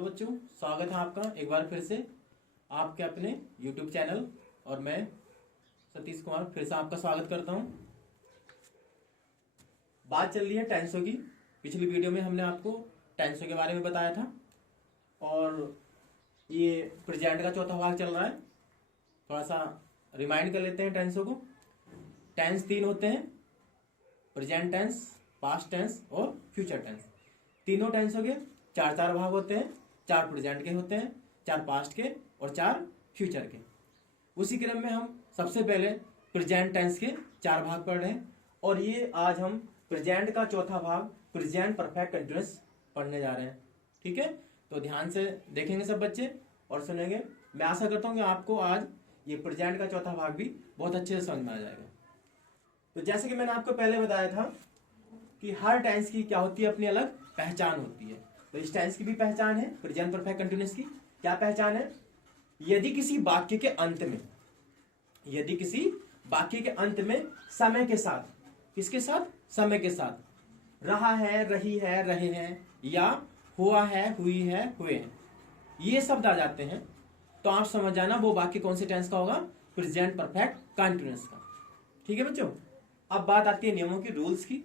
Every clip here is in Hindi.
हेलो बच्चों, स्वागत है आपका एक बार फिर से आपके अपने YouTube चैनल। और मैं सतीश कुमार फिर से आपका स्वागत करता हूं। बात चल रही है टेंसों की। पिछली वीडियो में हमने आपको टेंसों के बारे में बताया था और ये प्रेजेंट का चौथा भाग चल रहा है। थोड़ा सा रिमाइंड कर लेते हैं टेंसों को। टेंस तीन होते हैं, प्रेजेंट टेंस, पास्ट टेंस और फ्यूचर टेंस। तीनों टेंसों के चार चार भाग होते हैं। चार प्रेजेंट के होते हैं, चार पास्ट के और चार फ्यूचर के। उसी क्रम में हम सबसे पहले प्रेजेंट टेंस के चार भाग पढ़ रहे हैं और ये आज हम प्रेजेंट का चौथा भाग प्रेजेंट परफेक्ट कंटीन्यूअस पढ़ने जा रहे हैं। ठीक है, तो ध्यान से देखेंगे सब बच्चे और सुनेंगे। मैं आशा करता हूँ कि आपको आज ये प्रेजेंट का चौथा भाग भी बहुत अच्छे से समझ में आ जाएगा। तो जैसे कि मैंने आपको पहले बताया था कि हर टेंस की क्या होती है, अपनी अलग पहचान होती है। तो इस टेंस की भी पहचान है प्रेजेंट परफेक्ट कंटीन्यूअस की। क्या पहचान है? यदि किसी वाक्य के अंत में समय के साथ, किसके साथ? समय के साथ रहा है, रही है, रहे हैं या हुआ है, हुई है, हुए हैं, ये शब्द आ जाते हैं तो आप समझ जाना वो वाक्य कौन से टेंस का होगा, प्रेजेंट परफेक्ट कंटीन्यूअस का। ठीक है बच्चों, अब बात आती है नियमों की, रूल्स की।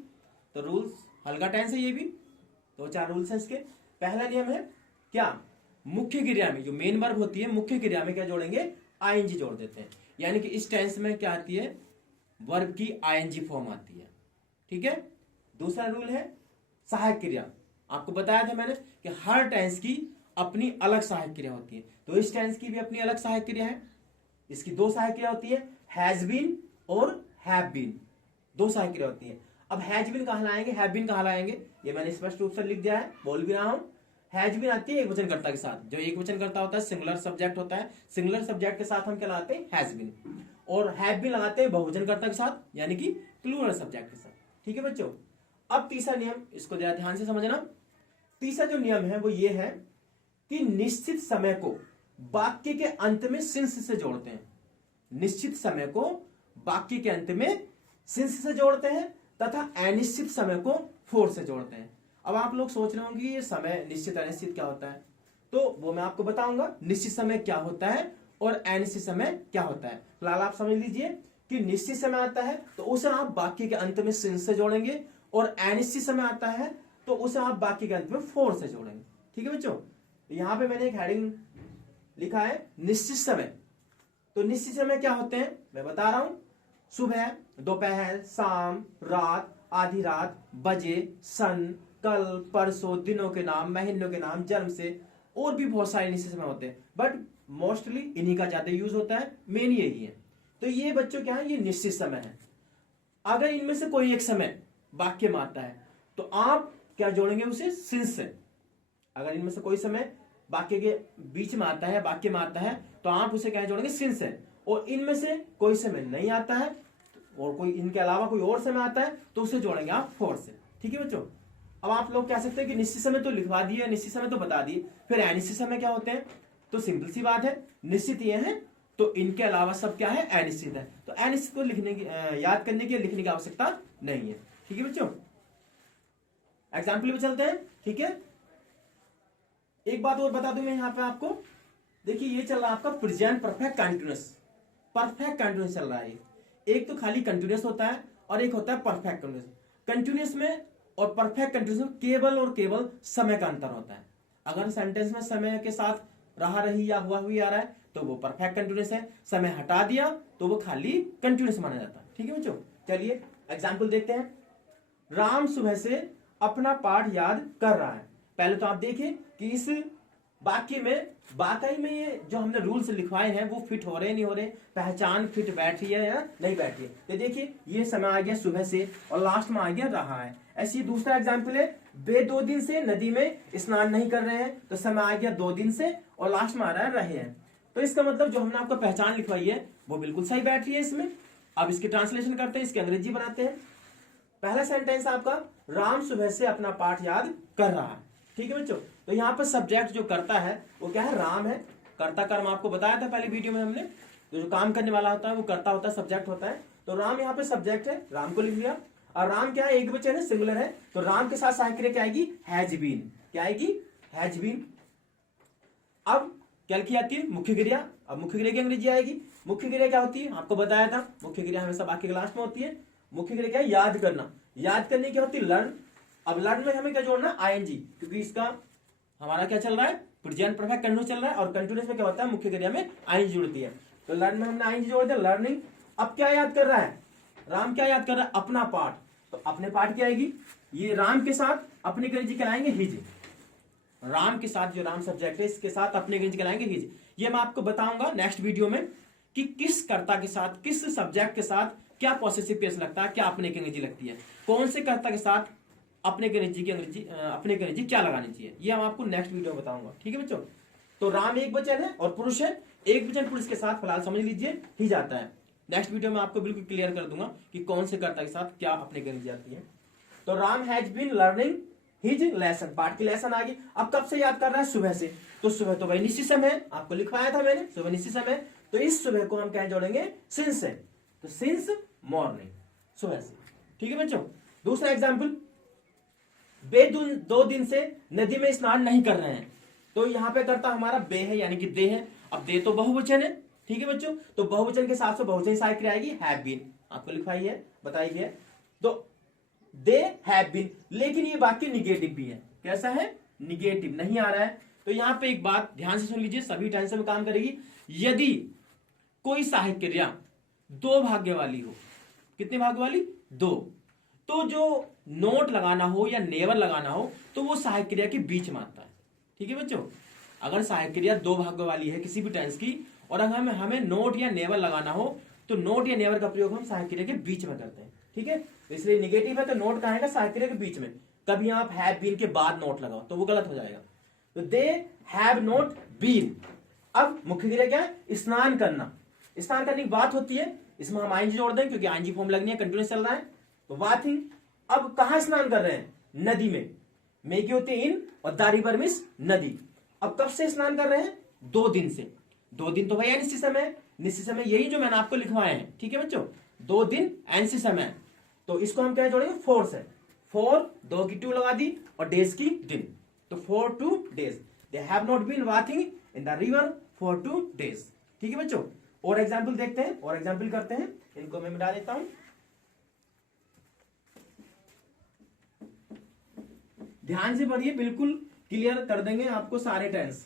तो रूल्स, हल्का टेंस है ये भी, दो चार रूल्स हैं इसके। पहला नियम है क्या, मुख्य क्रिया में जो मेन वर्ब होती है, मुख्य क्रिया में क्या जोड़ेंगे? आईएनजी जोड़ देते हैं। यानी कि इस टेंस में क्या आती है, वर्ब की आईएनजी फॉर्म आती है। ठीक है। दूसरा रूल है सहायक क्रिया। आपको बताया था मैंने कि हर टेंस की अपनी अलग सहायक क्रिया होती है, तो इस टेंस की भी अपनी अलग सहायक क्रिया है। इसकी दो सहायक क्रिया होती है, हैज बीन और हैव बीन, दो सहायक क्रिया होती है। अब हैज बीन कहां लाएंगे, हैव बीन कहां लाएंगे, ये मैंने स्पष्ट रूप से लिख दिया है, बोल भी रहा हूं। हैज बीन आती है एक वचनकर्ता के साथ। जो एक वचनकर्ता होता है सिंगुलर सब्जेक्ट होता है, सिंगुलर सब्जेक्ट के साथ हम क्या लगाते हैं, हैज बीन। और हैव बीन लगाते हैं बहुवचनकर्ता के साथ, यानी कि प्लूरल सब्जेक्ट के साथ। ठीक है बच्चों। अब तीसरा नियम, इसको जरा ध्यान से समझना। तीसरा जो नियम है वो ये है कि निश्चित समय को वाक्य के अंत में सिंस से जोड़ते हैं। निश्चित समय को वाक्य के अंत में सिंस से जोड़ते हैं तथा अनिश्चित समय को फोर से जोड़ते हैं। अब आप लोग सोच रहे होंगे कि ये समय निश्चित अनिश्चित क्या होता है, तो वो मैं आपको बताऊंगा निश्चित समय क्या होता है और अनिश्चित समय क्या होता है। फिलहाल आप समझ लीजिए कि निश्चित समय आता है तो उसे आप वाक्य के अंत में सिंस से जोड़ेंगे, और अनिश्चित समय आता है तो उसे आप वाक्य के अंत में फोर से जोड़ेंगे। ठीक है बच्चों, यहां पर मैंने एक हेडिंग लिखा है निश्चित समय। तो निश्चित समय क्या होते हैं मैं बता रहा हूं, सुबह, दोपहर, शाम, रात, आधी रात, बजे, सन, कल, परसों, दिनों के नाम, महीनों के नाम, जन्म से, और भी बहुत सारे निश्चित समय होते हैं, बट मोस्टली इन्हीं का ज्यादा यूज होता है, मेन यही है। तो ये बच्चों क्या है, ये निश्चित समय है। अगर इनमें से कोई एक समय वाक्य में आता है तो आप क्या जोड़ेंगे उसे, सिंस से। अगर इनमें से कोई समय वाक्य के बीच में आता है, वाक्य में आता है, तो आप उसे क्या जोड़ेंगे, सिंस से। और इनमें से कोई समय नहीं आता है और कोई इनके अलावा कोई और समय आता है तो उसे जोड़ेंगे आप फोर से। ठीक है बच्चों। अब आप लोग कह सकते हैं कि निश्चित समय तो लिखवा दिए, निश्चित समय तो बता दिए, फिर अनिश्चित समय क्या होते हैं? तो सिंपल सी बात है, निश्चित ये है तो इनके अलावा सब क्या है, अनिश्चित है। तो अनिश्चित को लिखने की, याद करने की, लिखने की आवश्यकता नहीं है। ठीक है बच्चों, एग्जाम्पल पे चलते हैं। ठीक है, एक बात और बता दूं मैं यहां पे आपको। देखिए ये चल रहा है आपका present perfect continuous. Perfect continuous चल रहा है। एक तो खाली कंटीन्यूअस होता है और एक होता है परफेक्ट कंटीन्यूअस। कंटीन्यूअस में और परफेक्ट कंटीन्यूअस में केवल और केवल समय का अंतर होता है। अगर सेंटेंस में समय के साथ रहा, रही या हुआ, हुई आ रहा है तो वो परफेक्ट कंटीन्यूअस है। समय हटा दिया तो वो खाली कंटीन्यूअस माना जाता है। ठीक है बच्चों, चलिए एग्जाम्पल देखते हैं। राम सुबह से अपना पाठ याद कर रहा है। पहले तो आप देखिए कि इस वाक्य में वाकई में ये जो हमने रूल्स लिखवाए हैं वो फिट हो रहे नहीं हो रहे, पहचान फिट बैठ रही है या नहीं बैठ रही है। तो देखिए ये समय आ गया सुबह से और लास्ट में आ गया रहा है। ऐसी दूसरा एग्जाम्पल है, वे 2 दिन से नदी में स्नान नहीं कर रहे हैं, तो समय आ गया 2 दिन से और लास्ट में आ रहा है रहे हैं। तो इसका मतलब जो हमने आपको पहचान लिखवाई है वो बिल्कुल सही बैठ रही है इसमें। अब इसकी ट्रांसलेशन करते हैं, इसकी अंग्रेजी बनाते हैं। पहला सेंटेंस आपका, राम सुबह से अपना पाठ याद कर रहा है। ठीक है बच्चों, तो यहाँ पर सब्जेक्ट जो करता है वो क्या है, राम है। कर्ता कर्म आपको बताया था पहले वीडियो में हमने, तो जो काम करने वाला होता है वो कर्ता होता है, सब्जेक्ट होता है। तो राम यहाँ पे सब्जेक्ट है, राम को लिख लिया। और राम क्या है, एक वचन है, सिंगुलर है, तो राम के साथ सहायक क्रिया क्या आएगी, हैज बीन। क्या आएगी, हैज बीन। अब क्या लिखी जाती है? मुख्य क्रिया। अब मुख्य क्रिया की अंग्रेजी आएगी। मुख्य क्रिया क्या होती है? आपको बताया था, मुख्य क्रिया हमेशा वाक्य के लास्ट में होती है। मुख्य क्रिया क्या है? याद करना। याद करने की होती है लर्न। अब लर्न में हमें क्या जोड़ना? आईएनजी, क्योंकि इसका हमारा क्या चल रहा है? प्रेजेंट परफेक्ट कंटिन्यूस चल रहा है, और कंटिन्यूस में क्या होता है? मुख्य क्रिया में आईएनजी जुड़ती है। तो लर्न में हमने आईएनजी जोड़ दिया, लर्निंग। अब क्या याद कर रहा है राम? क्या याद कर रहा है? अपना पाठ। तो अपने पाठ क्या आएगी? ये राम के साथ अपनी अंग्रेजी कहलाएंगे हिज। राम के साथ, जो राम सब्जेक्ट है, इसके साथ अपने अंग्रेजी कहलाएंगे हिज। ये मैं आपको बताऊंगा नेक्स्ट वीडियो में कि किस कर्ता के साथ, किस सब्जेक्ट के साथ क्या पॉसेसिव केस लगता है, क्या अपने की अंग्रेजी लगती है, कौन से कर्ता के साथ अपने की अंग्रेजी क्या लगानी चाहिए, ये हम आपको नेक्स्ट वीडियो में बताऊंगा। ठीक है बच्चों? तो राम एक वचन है और पुरुष है, एक वचन पुरुष के साथ फिलहाल समझ लीजिए ही जाता है। नेक्स्ट वीडियो में आपको बिल्कुल क्लियर कर दूंगा कि कौन से कर्ता के साथ क्या अपने की अंग्रेजी आती है। तो Ram has been learning his lesson, पाठ की लेसन आ गई। अब कब से याद कर रहा है? सुबह से। तो सुबह तो भाई निश्चित समय है, आपको लिखवाया था मैंने, सुबह निश्चित समय। तो इस सुबह को हम क्या जोड़ेंगे? सिंस है। तो सिंस मॉर्निंग, सुबह से। ठीक है बच्चों? दूसरा एग्जाम्पल, वे 2 दिन से नदी में स्नान नहीं कर रहे हैं। तो यहां पे करता हमारा बे है, यानी कि दे है। अब दे तो बहुवचन है। ठीक है बच्चों? तो बहुवचन के साथ बहुवचन सहायक क्रिया आएगी हैव बीन, आपको लिखवाई है, बताई है। तो दे हैव बीन, लेकिन ये वाक्य निगेटिव भी है। कैसा है? निगेटिव, नहीं आ रहा है। तो यहां पे एक बात ध्यान से सुन लीजिए, सभी टेंशन में काम करेगी। यदि कोई सहायक क्रिया 2 भाग्य वाली हो, कितने भाग्य वाली? 2, तो जो नोट लगाना हो या नेवर लगाना हो तो वो सहायक क्रिया के बीच में आता है। ठीक है बच्चों? अगर सहायक क्रिया 2 भाग्य वाली है किसी भी टेंस की, और अगर हमें नोट या नेवर लगाना हो, तो नोट या नेवर का प्रयोग हम सहायक क्रिया के बीच में करते हैं। ठीक है? इसलिए निगेटिव है तो नोट कहाँ आएगा? सहायक क्रिया के बीच में। कभी आप हैव बीन के बाद नोट लगाओ तो वो गलत हो जाएगा। तो दे हैव नॉट बीन। अब मुख्य क्रिया क्या है? स्नान करना। स्नान करने की बात होती है, इसमें हम आईएनजी जोड़ दें क्योंकि आईएनजी फॉर्म लगनी है, कंटिन्यूस चल रहा है। तो बात ही, अब कहां स्नान कर रहे हैं? नदी में। में की होती है इन, और द रिवर मींस नदी। अब कब से स्नान कर रहे हैं? 2 दिन से। 2 दिन तो भैया निश्चित समय, निश्चित समय यही जो मैंने आपको लिखवाए हैं। ठीक है बच्चों? 2 दिन एनसी समय। तो इसको हम क्या जोड़ेंगे? 4 से। 4, 2 की 2 लगा दी, और डेज की दिन। तो 4 2 days। They have not been bathing in the river for 2 days। ठीक है बच्चों? और एग्जाम्पल देखते हैं, और एग्जाम्पल करते हैं। इनको मैं मिटा देता हूं। ध्यान से पढ़िए, बिल्कुल क्लियर कर देंगे आपको सारे टेंस।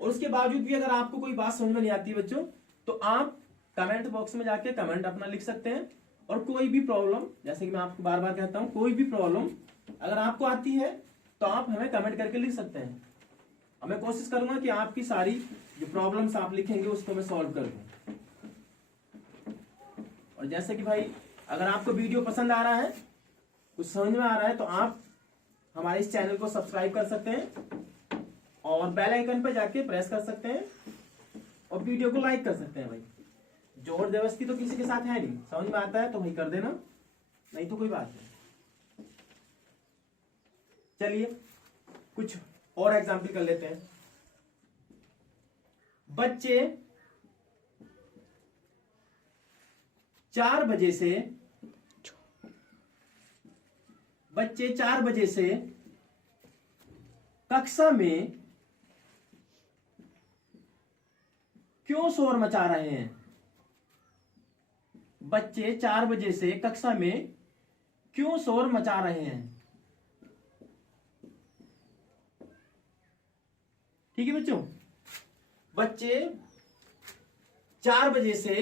और उसके बावजूद भी अगर आपको कोई बात समझ में नहीं आती है बच्चों, तो आप कमेंट बॉक्स में जाके कमेंट अपना लिख सकते हैं। और कोई भी प्रॉब्लम, जैसे कि मैं आपको बार बार कहता हूं, कोई भी प्रॉब्लम अगर आपको आती है तो आप हमें कमेंट करके लिख सकते हैं। और मैं कोशिश करूंगा कि आपकी सारी जो प्रॉब्लम्स आप लिखेंगे उसको मैं सॉल्व कर दूं। और जैसे कि भाई अगर आपको वीडियो पसंद आ रहा है, कुछ समझ में आ रहा है, तो आप हमारे इस चैनल को सब्सक्राइब कर सकते हैं और बेल आइकन पर जाके प्रेस कर सकते हैं और वीडियो को लाइक कर सकते हैं। भाई जोर जबरदस्ती तो किसी के साथ है नहीं, समझ में आता है तो भाई कर देना, नहीं तो कोई बात नहीं। चलिए कुछ और एग्जाम्पल कर लेते हैं। बच्चे 4 बजे से कक्षा में क्यों शोर मचा रहे हैं? बच्चे 4 बजे से कक्षा में क्यों शोर मचा रहे हैं? ठीक है बच्चों? बच्चे 4 बजे से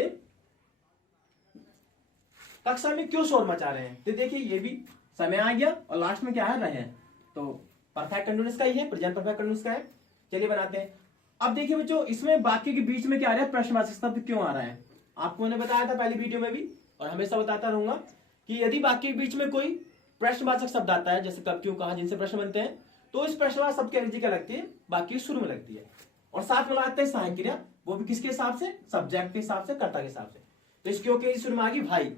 कक्षा में क्यों शोर मचा रहे हैं? तो देखिए ये भी समय आ गया और लास्ट में क्या है? रहे हैं। तो परफेक्ट कंटीन्यूअस का ही है, प्रेजेंट परफेक्ट कंटीन्यूअस का है। चलिए बनाते हैं। अब देखिए बच्चों, इसमें वाक्य के बीच में क्या आ रहा है? प्रश्नवाचक शब्द क्यों आ रहा है? आपको मैंने बताया था पहली वीडियो में भी, और हमेशा बताता रहूंगा कि यदि वाक्य के बीच में कोई प्रश्नवाचक शब्द आता है, जैसे कब, क्यों, कहां, जिनसे प्रश्न बनते हैं, तो इस प्रश्नवाचक शब्द की अंग्रेजी क्या लगती है? वाक्य शुरू में लगती है। और साथ में लगाते हैं सहायक क्रिया, वो भी किसके हिसाब से? सब्जेक्ट के हिसाब से, कर्ता के हिसाब से। तो इसकी ओके शुरू में आ गई भाई।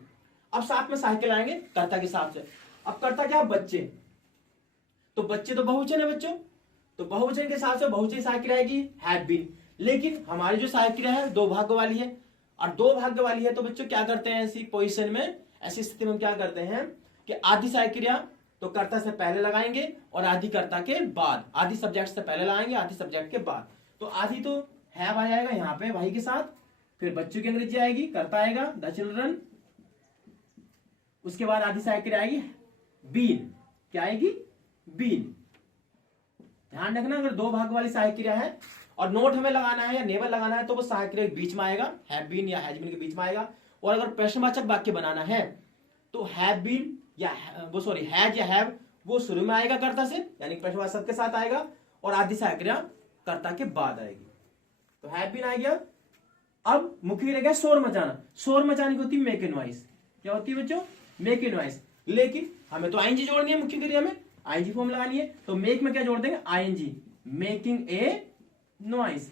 अब साथ में सहायक लाएंगे कर्ता के हिसाब से। अब कर्ता क्या? बच्चे। तो बच्चे तो बहुवचन है बच्चों, तो बहुवचन के हिसाब से बहुवचन सहायक क्रिया आएगी हैव बीन। लेकिन हमारी जो सहायक क्रिया है 2 भाग्य वाली है, और 2 भाग्य वाली है तो बच्चों क्या करते हैं? ऐसी पोजीशन में, ऐसी स्थिति में हम क्या करते हैं कि आधी सहायक क्रिया तो कर्ता से पहले लगाएंगे और आधी कर्ता के बाद। आधी सब्जेक्ट से पहले लगाएंगे, आधी सब्जेक्ट के बाद। तो आधी तो हैव आ जाएगा यहाँ पे भाई के साथ, फिर बच्चों की अंग्रेजी आएगी, करता आएगा द चिल्ड्रन, उसके बाद आधी सहायक क्रिया आएगी बीन, क्या आएगी बीन। ध्यान रखना अगर दो भाग वाली सहायक क्रिया है और नोट हमें लगाना है या नेबल लगाना है तो वो सहायक क्रिया के बीच में आएगा, हैव बीन या हैज बीन के बीच में आएगा। और अगर प्रश्नवाचक वाक्य बनाना है तो हैव बीन या वो सॉरी हैज या हैव वो शुरू में आएगा कर्ता से, यानी प्रश्नवाचक के साथ आएगा, और आधी सहायक क्रिया कर्ता के बाद आएगी। तो हैव बीन आ गया। अब मुख्य क्रिया क्या, शोर मचाना। शोर मचाने की होती है मेक ए नॉइज। क्या होती है बच्चों, मेक ए नॉइज। लेकिन हमें तो आईएनजी जोड़नी है मुख्य क्रिया में, आईएनजी फॉर्म लगानी है, तो मेक में क्या जोड़ देंगे आईएनजी, मेकिंग ए नॉइज।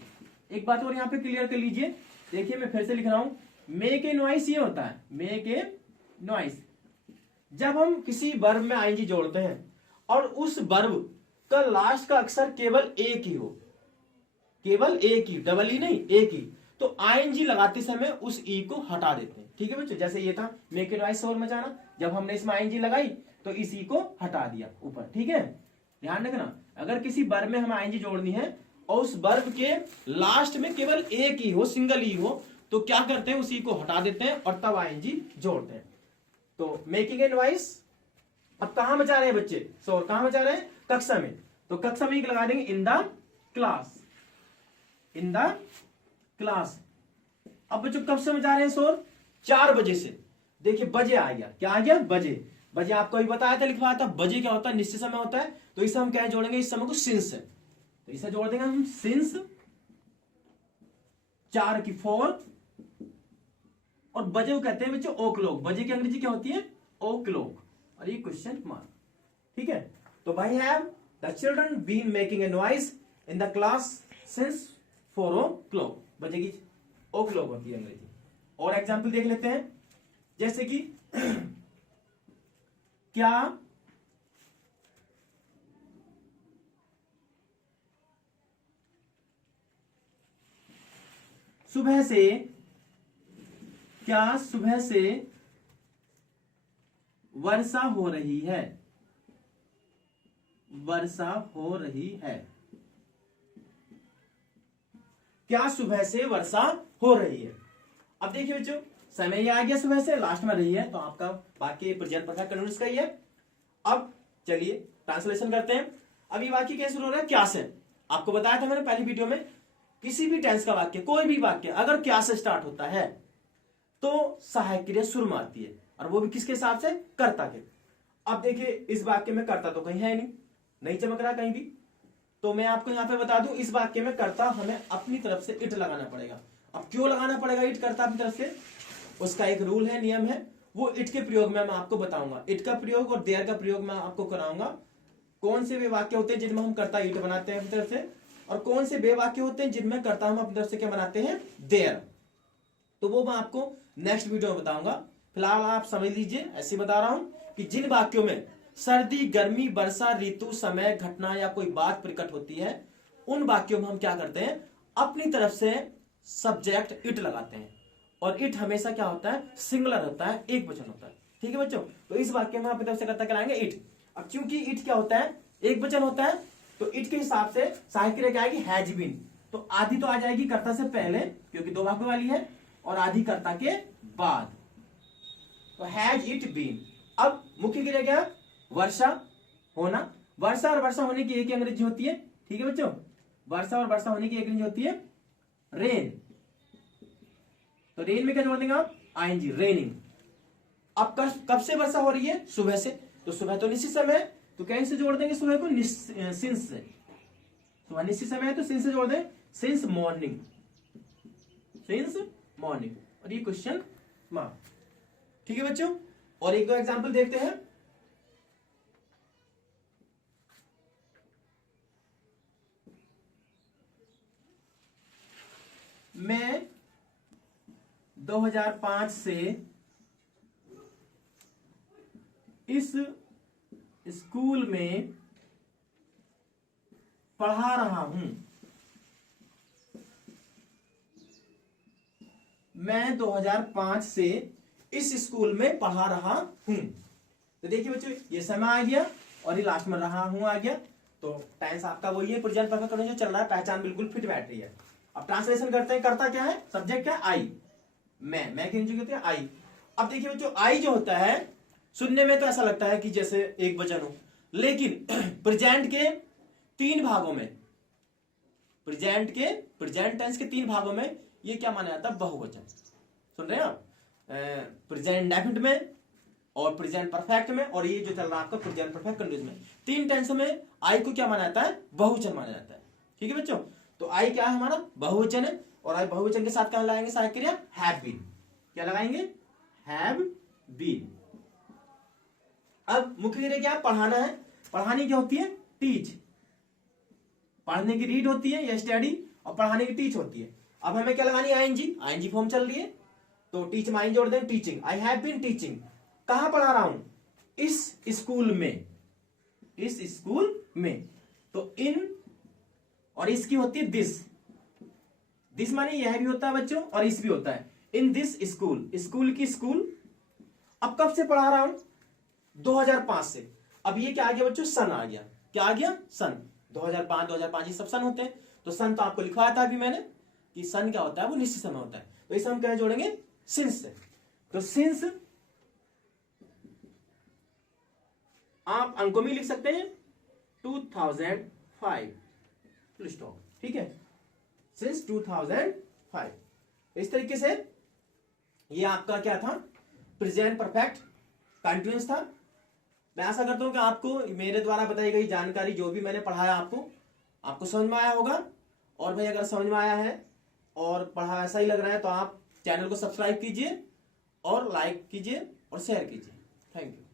एक बात और यहाँ पे क्लियर कर लीजिए, देखिए मैं फिर से लिख रहा हूं, मेक ए नॉइज ये होता है, मेक ए नॉइज जब हम किसी वर्ब में आईएनजी जोड़ते हैं और उस वर्ब का लास्ट का अक्षर केवल एक ही हो, केवल एक ही, डबल ई नहीं, एक ही, तो आईएनजी लगाते समय उस ई को हटा देते हैं। ठीक है बच्चों, जैसे ये था मेक ए नॉइज शोर मचाना, जब हमने इसमें आईएनजी लगाई तो इस ई को हटा दिया ऊपर। ठीक है, ध्यान रखना अगर किसी वर्ब में हमें आईएनजी जोड़नी है और उस वर्ब के लास्ट में केवल एक ही हो, सिंगल ई हो, तो क्या करते हैं उसी को हटा देते हैं और तब आईएनजी जोड़ते हैं। तो मेकिंग ए नॉइज अब कहां मचा रहे हैं बच्चे, शोर कहां मचा रहे हैं, कक्षा में, तो कक्षा में लगा देंगे इन the class, in the class. अब बच्चों कब से मचा रहे हैं शोर, 4 बजे से। देखिए बजे आ गया, क्या आ गया बजे, बजे आपको अभी बताया था, लिखवाया था, बजे क्या होता है निश्चित समय होता है, तो इसे हम क्या जोड़ेंगे, इस समय को सिंस है, तो इसे जोड़ देंगे हम सिंस 4 की 4, और बजे को कहते हैं बच्चों ओ क्लॉक, बजे की अंग्रेजी क्या होती है ओ क्लॉक, और ये क्वेश्चन मार्क। ठीक है, तो भाई have the children been making a noise in the class since 4 o'clock, बजे की ओ क्लॉक होती है अंग्रेजी। और एग्जाम्पल देख लेते हैं, जैसे कि क्या सुबह से, क्या सुबह से वर्षा हो रही है, वर्षा हो रही है, क्या सुबह से वर्षा हो रही है। अब देखिए बच्चों समय ये आ गया सुबह से, लास्ट में रही है, तो आपका वाक्य प्रेजेंट परफेक्ट कंटीन्यूअस का ही है। अब चलिए ट्रांसलेशन करते हैं। अब ये वाक्य कैसे शुरू हो रहा है, क्या से। आपको बताया था मैंने पहली वीडियो में, किसी भी टेंस का वाक्य, कोई भी वाक्य अगर क्या से स्टार्ट होता है तो सहायक क्रिया शुरू में आती है, और वो भी किसके हिसाब से, कर्ता के। अब देखिए इस वाक्य में कर्ता तो कहीं है नहीं चमक रहा कहीं भी, तो मैं आपको यहां पे बता दूं इस वाक्य में कर्ता हमें अपनी तरफ से इट लगाना पड़ेगा। अब क्यों लगाना पड़ेगा इट कर्ता अपनी तरफ से, उसका एक रूल है, नियम है, वो इट के प्रयोग में मैं आपको बताऊंगा। इट का प्रयोग और देयर का प्रयोग मैं आपको कराऊंगा। कौन से वे वाक्य होते हैं जिनमें हम कर्ता इट बनाते हैं अपनी तरफ से, और कौन से वे वाक्य होते हैं जिनमें कर्ता हम अपनी तरफ से क्या बनाते हैं, देयर। तो वो मैं आपको नेक्स्ट वीडियो में बताऊंगा। फिलहाल आप समझ लीजिए, ऐसे बता रहा हूं कि जिन वाक्यों में सर्दी, गर्मी, वर्षा, ऋतु, समय, घटना या कोई बात प्रकट होती है, उन वाक्यों में हम क्या करते हैं, अपनी तरफ से सब्जेक्ट इट लगाते हैं। और इट हमेशा क्या होता है, सिंगुलर होता है, एक वचन होता है। ठीक है बच्चों, तो इस वाक्य में अपनी तरफ से कर्ता कहलाएंगे इट। अब क्योंकि इट क्या होता है, एक वचन होता है, तो इट के हिसाब से सहायक क्रिया क्या आएगी, हैज बीन। तो आधी तो आ जाएगी कर्ता से पहले क्योंकि दो भागों वाली है, और आधी कर्ता के बाद, तो हैज इट बीन। अब मुख्य क्रिया क्या, वर्षा होना। वर्षा और वर्षा होने की एक ही अंग्रेजी होती है। ठीक है बच्चों, वर्षा और वर्षा होने की एक अंग्रेजी होती है रेन। तो रेन में क्या जोड़ देंगे आप, आईएनजी, रेनिंग। अब कब से वर्षा हो रही है, सुबह से, तो सुबह तो निश्चित समय है, तो कैसे से जोड़ देंगे सुबह को, सिंस से। सुबह निश्चित समय है तो सिंस से जोड़ दें, सिंस मॉर्निंग, सिंस मॉर्निंग, और ये क्वेश्चन मार्क। ठीक है बच्चों, और एक दो एग्जांपल देखते हैं। मैं 2005 से इस स्कूल में पढ़ा रहा हूं। मैं 2005 से इस स्कूल में पढ़ा रहा हूं। तो देखिए बच्चों, ये समय आ गया और ये लास्ट में रहा हूं आ गया। तो टेंस आपका वही है, प्रेजेंट परफेक्ट कंटिन्यूस जो चल रहा है, पहचान बिल्कुल फिट बैठ रही है। अब ट्रांसलेशन करते हैं, करता क्या है, सब्जेक्ट क्या, आई, मैं की नीचे होती है आई। अब देखिए बच्चों, आई जो होता है सुनने में तो ऐसा लगता है कि जैसे एक वचन हो, लेकिन प्रेजेंट के 3 भागों में, प्रेजेंट टेंस के 3 भागों में ये क्या माना जाता है, बहुवचन। सुन रहे हैं आप, प्रेजेंट डेफिनेट में और प्रेजेंट परफेक्ट में, और ये जो चल रहा है आपका प्रेजेंट परफेक्ट कंटिन्यूस में, 3 टेंस में आई को क्या माना जाता है, बहुवचन माना जाता है। ठीक है बच्चों, तो आई क्या है हमारा, बहुवचन है। और आई बहुवचन के साथ क्या लगाएंगे, सहायक क्रिया हैव बीन, क्या लगाएंगे, हैव बीन। अब मुख्य क्रिया क्या, पढ़ाना है, पढ़ानी क्या होती है, टीच, पढ़ने की रीड होती है या स्टडी, और पढ़ाने की टीच होती है। अब हमें क्या लगानी है, आईएनजी फॉर्म चल रही है, तो टीच में आईएनजी जोड़ दें, teaching, I have been teaching, कहां पढ़ा रहा हूं, इस स्कूल में, इस स्कूल में। तो इन, और इसकी होती है दिस माने यह भी होता है बच्चों, और इस भी होता है, इन दिस स्कूल, स्कूल की स्कूल। अब कब से पढ़ा रहा हूं, 2005 से। अब ये क्या आ गया बच्चों, सन आ गया, क्या आ गया, सन, 2005 ये सब सन होते हैं। तो सन तो आपको लिखवाया था अभी मैंने कि सन क्या होता है, वो निश्चित समय होता है। तो इसे हम क्या जोड़ेंगे, सिंस से। तो सिंस आप अंकों में लिख सकते हैं 2005, फुल स्टॉप। ठीक है, सिंस 2005। इस तरीके से ये आपका क्या था, प्रेजेंट परफेक्ट कंटिन्यूअस था। मैं आशा करता हूं कि आपको मेरे द्वारा बताई गई जानकारी जो भी मैंने पढ़ाया आपको समझ में आया होगा। और भाई अगर समझ में आया है और पढ़ा ऐसा ही लग रहा है तो आप चैनल को सब्सक्राइब कीजिए और लाइक कीजिए और शेयर कीजिए। Thank you.